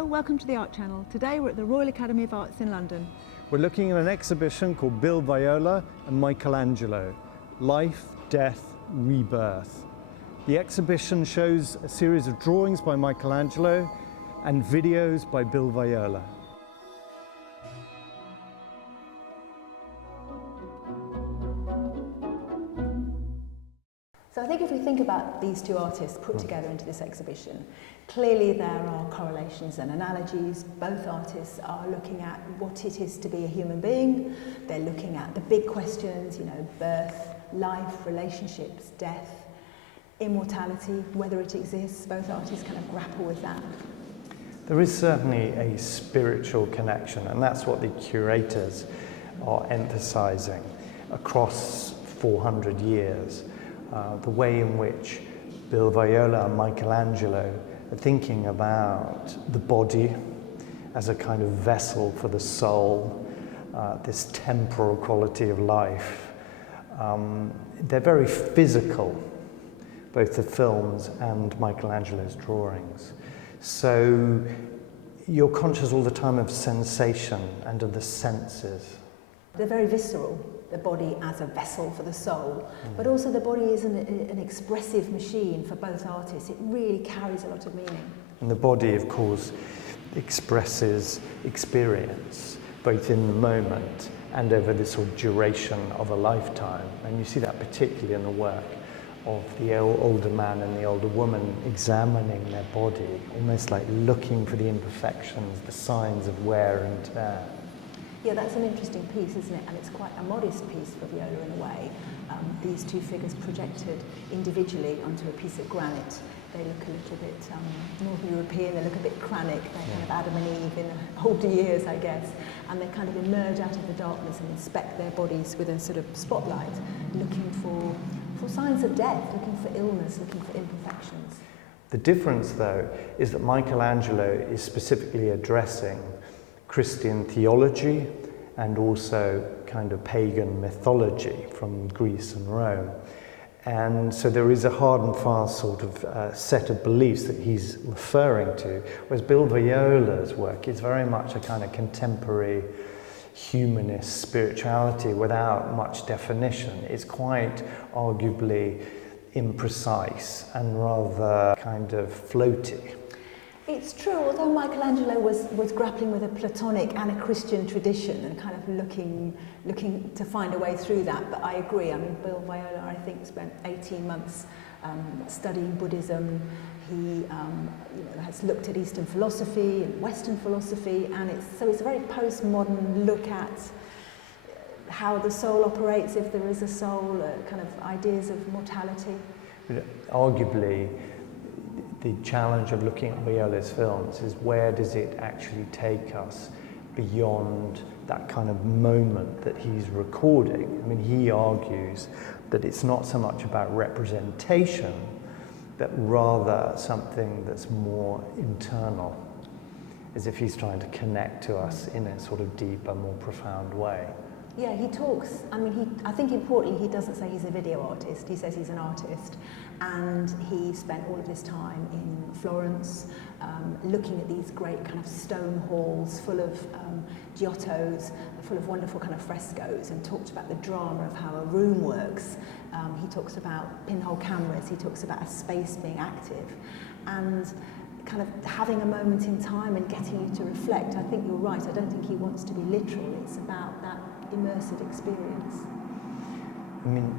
Hello, welcome to the Art Channel. Today we're at the Royal Academy of Arts in London. We're looking at an exhibition called Bill Viola and Michelangelo, Life, Death, Rebirth. The exhibition shows a series of drawings by Michelangelo and videos by Bill Viola. So I think if we think about these two artists put together into this exhibition, clearly there are correlations and analogies. Both artists are looking at what it is to be a human being. They're looking at the big questions, birth, life, relationships, death, immortality, whether it exists. Both artists kind of grapple with that. There is certainly a spiritual connection, and that's what the curators are emphasizing across 400 years. The way in which Bill Viola and Michelangelo are thinking about the body as a kind of vessel for the soul, this temporal quality of life. They're very physical, both the films and Michelangelo's drawings. So you're conscious all the time of sensation and of the senses. They're very visceral, the body as a vessel for the soul, but also the body is an expressive machine for both artists. It really carries a lot of meaning. And the body, of course, expresses experience, both in the moment and over the sort of duration of a lifetime. And you see that particularly in the work of the older man and the older woman examining their body, almost like looking for the imperfections, the signs of wear and tear. Yeah, that's an interesting piece, isn't it? And it's quite a modest piece for Viola in a way. These two figures projected individually onto a piece of granite. They look a little bit North European, they look a bit chronic. They're kind of Adam and Eve in older years, I guess. And they kind of emerge out of the darkness and inspect their bodies with a sort of spotlight, looking for signs of death, looking for illness, looking for imperfections. The difference, though, is that Michelangelo is specifically addressing Christian theology and also kind of pagan mythology from Greece and Rome. And so there is a hard and fast sort of set of beliefs that he's referring to, whereas Bill Viola's work is very much a kind of contemporary humanist spirituality without much definition. It's quite arguably imprecise and rather kind of floaty. It's true, although Michelangelo was grappling with a Platonic and a Christian tradition and kind of looking to find a way through that. But I agree, I mean, Bill Viola, I think, spent 18 months studying Buddhism. He has looked at Eastern philosophy and Western philosophy, and it's a very postmodern look at how the soul operates, if there is a soul, kind of ideas of mortality. Arguably, the challenge of looking at Viola's films is where does it actually take us beyond that kind of moment that he's recording. I mean, he argues that it's not so much about representation, but rather something that's more internal, as if he's trying to connect to us in a sort of deeper, more profound way. Yeah, he talks, I think importantly, he doesn't say he's a video artist, he says he's an artist. And he spent all of his time in Florence, looking at these great kind of stone halls full of giottos, full of wonderful kind of frescoes, and talked about the drama of how a room works. He talks about pinhole cameras, he talks about a space being active. And kind of having a moment in time and getting you to reflect. I think you're right, I don't think he wants to be literal, it's about that immersive experience. I mean,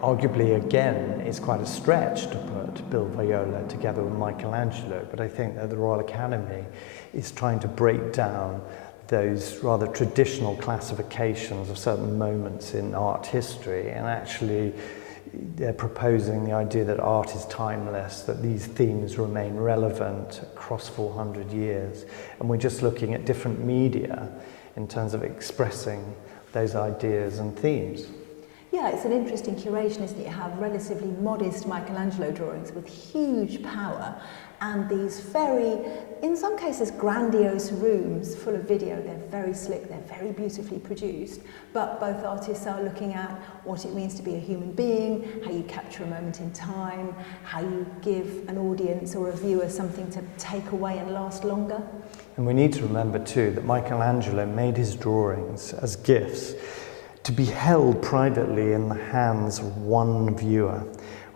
arguably again, it's quite a stretch to put Bill Viola together with Michelangelo, but I think that the Royal Academy is trying to break down those rather traditional classifications of certain moments in art history, and actually they're proposing the idea that art is timeless, that these themes remain relevant across 400 years, and we're just looking at different media in terms of expressing those ideas and themes. Yeah, it's an interesting curation, isn't it? You have relatively modest Michelangelo drawings with huge power and these very in some cases, grandiose rooms full of video. They're very slick, they're very beautifully produced, but both artists are looking at what it means to be a human being, how you capture a moment in time, how you give an audience or a viewer something to take away and last longer. And we need to remember too that Michelangelo made his drawings as gifts to be held privately in the hands of one viewer,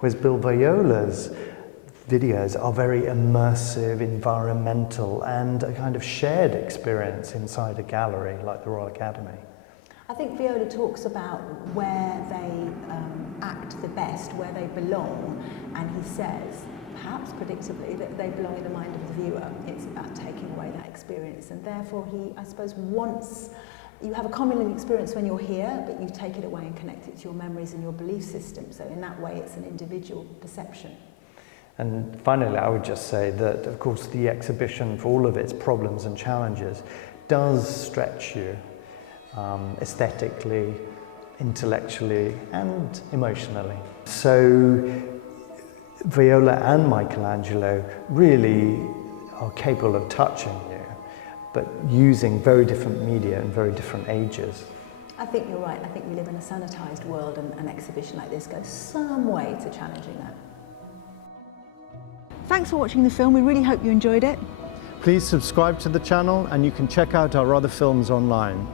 whereas Bill Viola's videos are very immersive, environmental, and a kind of shared experience inside a gallery like the Royal Academy. I think Viola talks about where they act the best, where they belong, and he says, perhaps predictably, that they belong in the mind of the viewer. It's about taking away that experience, and therefore he, I suppose, wants you have a common experience when you're here, but you take it away and connect it to your memories and your belief system. So in that way, it's an individual perception. And finally, I would just say that, of course, the exhibition, for all of its problems and challenges, does stretch you aesthetically, intellectually, and emotionally. So Viola and Michelangelo really are capable of touching you, but using very different media and very different ages. I think you're right. I think we live in a sanitised world, and an exhibition like this goes some way to challenging that. Thanks for watching the film. We really hope you enjoyed it. Please subscribe to the channel, and you can check out our other films online.